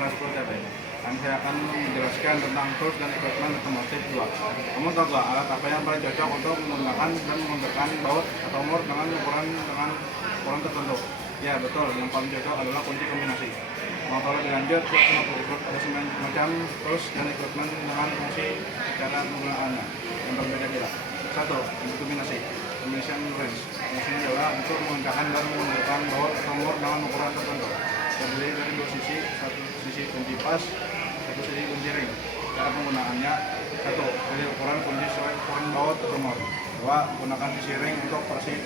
kelas Portable. Dan saya akan menjelaskan tentang tools dan equipment otomotif 2. Kamu tahu nggak alat apa yang paling cocok untuk menggunakan dan mengundurkan baut atau mur dengan ukuran tertentu? Ya betul, yang paling cocok adalah kunci kombinasi. Mau tahu lebih lanjut, berikut ada 9 macam tools dan equipment dengan fungsi cara penggunaannya yang berbeda-beda. 1. Kombinasi. Combination wrench. Fungsinya adalah untuk mengencangkan dan mengundurkan baut atau mur dengan ukuran tertentu. Terdiri dari 2 sisi, satu sisi kunci pas, satu sisi kunci ring. Cara penggunaannya: 1. Pilih ukuran kunci sesuai ukuran baut atau mur. 2. Gunakan sisi ring untuk porsi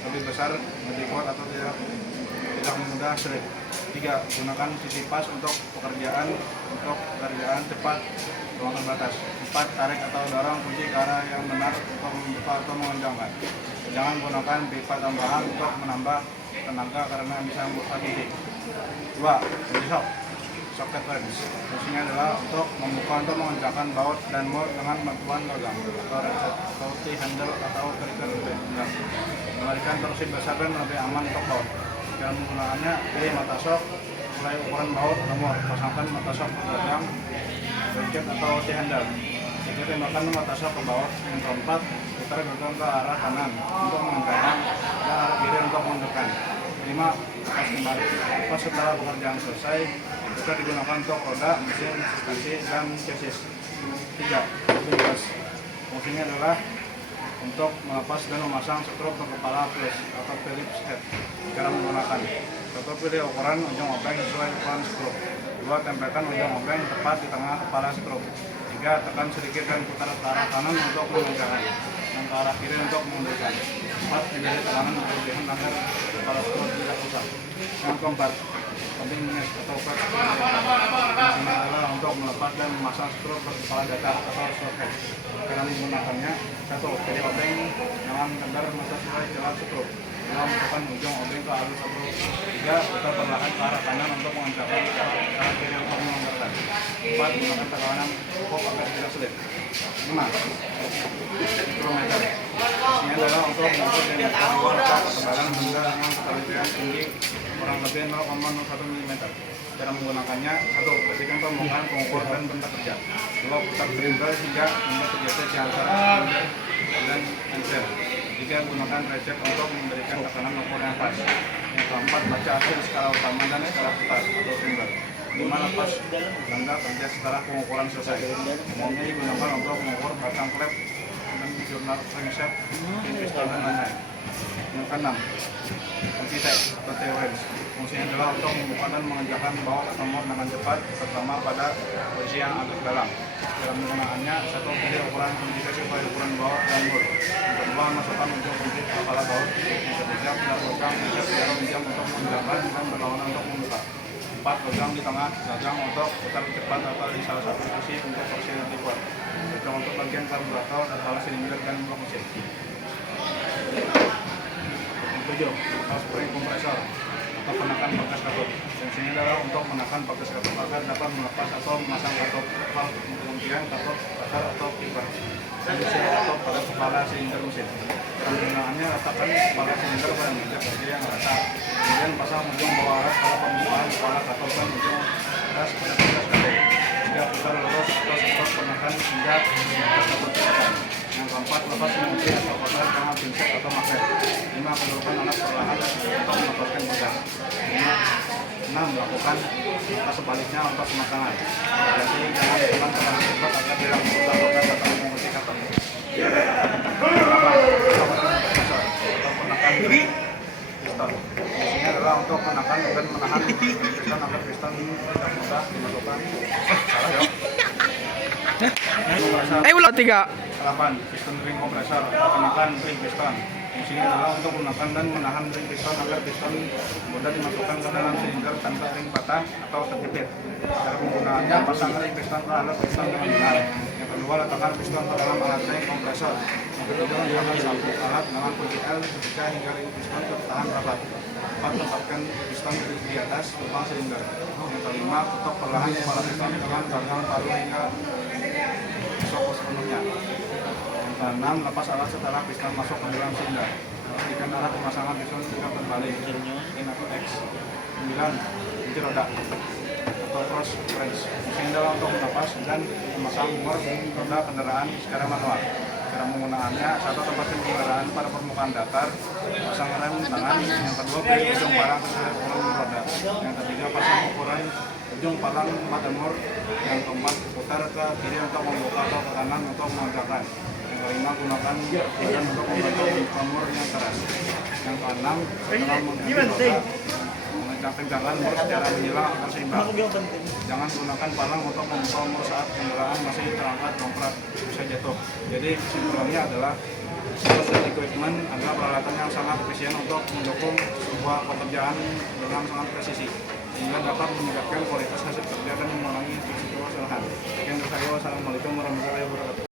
lebih besar, lebih kuat atau tidak mudah slip. 3. Gunakan sisi pas untuk pekerjaan cepat ruangan batas. 4. Tarik atau dorong kunci ke arah yang benar untuk membuka atau mengencangkan. Jangan gunakan pipa tambahan untuk menambah tenaga karena bisa membuka kunci. 2. Kunci socket wrench. Fungsinya adalah untuk membuka atau mengencangkan baut dan mur dengan bantuan logam atau reset, atau T-handle atau trigger benda. Mengalihkan torsi besar dan lebih aman untuk baut. Cara penggunaannya: pilih mata shock, mulai ukuran baut atau mur, pasangkan mata shock ke logam, ratchet atau T-handle. Jika tembakan mata shock ke baut. Yang keempat, putar gerbang ke arah kanan untuk mengencangkan dan arah kiri untuk mengundurkan. 5. Lepas kembali. Lepas setelah pekerjaan selesai, bisa digunakan untuk roda, mesin, suspensi, dan chassis. 3. Bungkus. Fungsinya adalah untuk melepas dan memasang skrup ke kepala plus atau Phillips head. Cara menggunakan: 1. Pilih ukuran ujung obeng sesuai ukuran skrup. 2. Tempelkan ujung obeng tepat di tengah kepala skrup. 3. Tekan sedikit dan putar ke arah kanan untuk mengencangkan dan ke arah kiri untuk mengundurkan. 4. Hindari tekanan berlebihan agar kepala skrup tidak rusak. Yang keempat, penting atau clutch. Fungsinya adalah untuk melepas dan memasang skrup ke kepala datar atau slot head. Cara menggunakannya: 1. Pilih obeng dengan kendar sesuai celah skrup. 2. Masukkan ujung obeng ke alur skrup. 3. Putar perlahan ke arah kanan untuk mengencangkan, ke arah kiri untuk mengundurkan. 4. Gunakan tekanan cukup agar tidak slip. 5. Mikrometer. Fungsinya adalah untuk mengukur diameter luar atau ketebalan benda dengan ketelitian tinggi kurang lebih 0,01 mm. Cara menggunakannya: 1. Bersihkan permukaan pengukur dan benda kerja. 2. Putar drill hingga benda terjepit di antara silinder dan ensel. 3. Gunakan ratchet untuk memberikan tekanan ukur yang pas. Yang keempat, baca hasil skala utama dan skala putar atau timber. 5. Lepas benda kerja setelah pengukuran selesai. Umumnya digunakan untuk mengukur batang klep dan jurnal crankshaft, pin piston, dan lain-lain. Yang keenam, kunci tape atau T-wrench. Fungsinya adalah untuk membuka dan mengencangkan baut atau mur dengan cepat, terutama pada posisi yang agak dalam. Dalam penggunaannya: 1. Pilih ukuran kunci sesuai ukuran baut dan mur. Yang kedua, masukkan ujung kunci ke kepala baut. Yang ketiga, putar logam jarum jam untuk mengencangkan dan berlawanan untuk membuka. 4. Pegang di tengah gagang untuk putar cepat atau di salah satu sisi untuk porsi lebih kuat. Cocok untuk bagian karburator, kepala silinder, dan blok mesin. 7. Spring kompresor atau penekan bekas katup. Fungsinya adalah untuk menekan bekas katup agar dapat melepas atau memasang katup valve, kemudian katup bakar atau kiper, dan mesin katup pada kepala silinder mesin. Penggunaannya: letakkan kepala silinder pada meja kerja yang rata, kemudian pasang ujung bawah aras pada pembukaan kepala katup dan ujung aras pada bekas katup. 3. Putar lurus atau penekan hingga bekas katup tertekan. Yang keempat, lepas mengunci atau putar dengan pinset atau magnet. 5. Kendorkan alat perlahan untuk melepaskan bekas. 6. Lakukan langkah sebaliknya untuk pemasangan. Jadi jangan tekan terlalu cepat agar tidak memutar bekas atau mengunci katup. 8. Piston. Fungsinya adalah untuk menekan dan menahan piston agar piston tidak mudah dimasukkan. Salah ya. Ulang 3. 8. Piston ring kompresor atau penekan ring piston. Fungsinya adalah untuk menekan dan menahan ring piston agar piston mudah dimasukkan ke dalam silinder tanpa ring patah atau terjepit. Cara penggunaannya: pasang ring piston ke alat piston dengan benar. Yang kedua, letakkan piston ke dalam alat ring kompresor. Yang ketiga, gunakan sabuk alat dengan kunci L ketika hingga ring piston tertahan rapat. 4. Tempatkan piston di atas lubang silinder. Yang kelima, ketuk perlahan kepala piston dengan gagang paru hingga masuk sepenuhnya. Yang keenam, lepas alat setelah piston masuk ke dalam silinder. Pastikan arah pemasangan piston tidak terbalik. In atau X. 9. Kunci roda. atau cross range. Mesin adalah untuk menapas dan memasang umur roda kendaraan secara manual. Cara menggunakannya, satu, tempatin kendaraan pada permukaan datar, pasang rem tangan. Yang kedua, pilih ujung palang sesuai ukuran roda. Yang ketiga, pasang ukuran ujung palang madamur. Yang keempat, putar ke kiri untuk membuka atau ke kanan untuk mengencangkan. Yang kelima, gunakan badan untuk membantu pemur yang keras. Yang keenam, setelah mengganti roda, mengencangkan mur secara menyilang atau seimbang. Jangan gunakan palang untuk membuka mur saat kendaraan masih terangkat dongkrak, bisa jatuh. Jadi kesimpulannya adalah tools dan equipment adalah peralatan yang sangat efisien untuk mendukung sebuah pekerjaan dengan sangat presisi, sehingga dapat meningkatkan kualitas hasil kerja dan mengurangi risiko kesalahan. Sekian dari saya, wassalamualaikum warahmatullahi wabarakatuh.